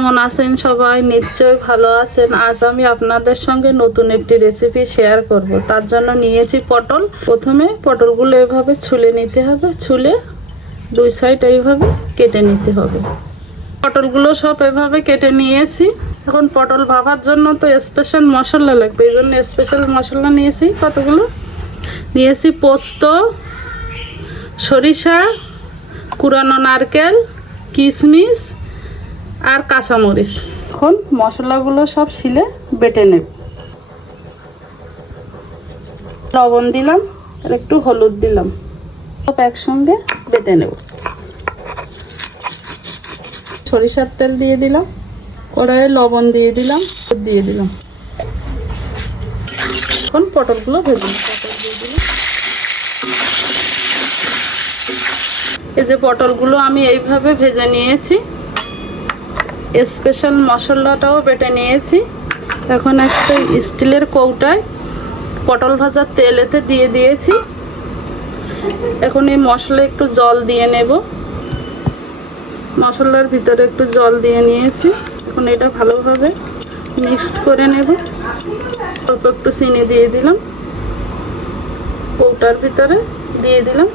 কেমন আছেন সবাই? নিশ্চয়ই ভালো আছেন। আজ আমি আপনাদের সঙ্গে নতুন একটি রেসিপি শেয়ার করব। তার জন্য নিয়েছি পটল। প্রথমে পটলগুলো এভাবে ছুলে নিতে হবে, ছুলে দুই সাইড এইভাবে কেটে নিতে হবে। পটলগুলো সব এভাবে কেটে নিয়েছি। এখন পটল ভাপার জন্য তো স্পেশাল মশলা লাগবে, এই জন্য স্পেশাল মশলা নিয়েছি। কতগুলো নিয়েছি: পোস্ত, সরিষা, কুড়ানো নারকেল, কিশমিশ আর কাঁচামরিচ। এখন মশলাগুলো সব শিলে বেটে নেব। লবণ দিলাম আর একটু হলুদ দিলাম, সব একসঙ্গে বেটে নেব। সরিষার তেল দিয়ে দিলাম, কড়াইয়ে লবণ দিয়ে দিলাম, দিয়ে দিলাম। এখন পটলগুলো ভেজে নেব। পটল দিয়ে দিলাম। এই যে পটলগুলো আমি এইভাবে ভেজে নিয়েছি, স্পেশাল মশলাটাও বেটে নিয়েছি। এখন একটা স্টিলের কৌটায় পটল ভাজার তেল এতে দিয়ে দিয়েছি। এখন এই মশলা একটু জল দিয়ে নেব। মশলার ভিতরে একটু জল দিয়ে নিয়েছি। এখন এটা ভালোভাবে মিক্সড করে নেব। অল্প একটু চিনি দিয়ে দিলাম, কৌটার ভিতরে দিয়ে দিলাম।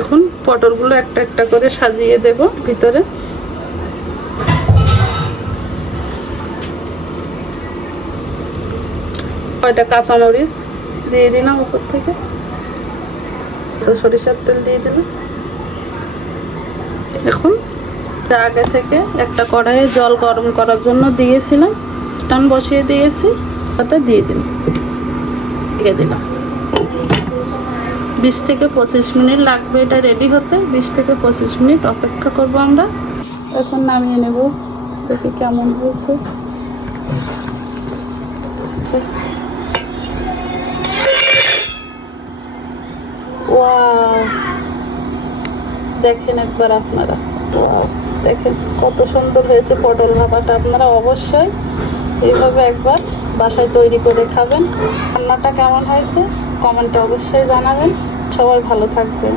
এখন পটলগুলো একটা একটা করে সাজিয়ে দেব ভিতরে। কয়টা কাঁচামরিচ দিয়ে দিলাম উপর থেকে, সরিষার তেল দিয়ে দিলাম। এখন আগে থেকে একটা কড়াইয়ে জল গরম করার জন্য দিয়েছিলাম, স্ট্যান্ড বসিয়ে দিয়েছি, ওটা দিয়ে দিলাম। 20 থেকে 25 মিনিট লাগবে এটা রেডি হতে। 20 থেকে 25 মিনিট অপেক্ষা করব আমরা। এখন নামিয়ে নেব, দেখি কেমন হয়েছে। ওয়াও, দেখেন একবার আপনারা, ওয়াও দেখেন কত সুন্দর হয়েছে পটল ভাপাটা। আপনারা অবশ্যই এইভাবে একবার বাসায় তৈরি করে খাবেন। রান্নাটা কেমন হয়েছে কমেন্টে অবশ্যই জানাবেন। সবাই ভালো থাকবেন।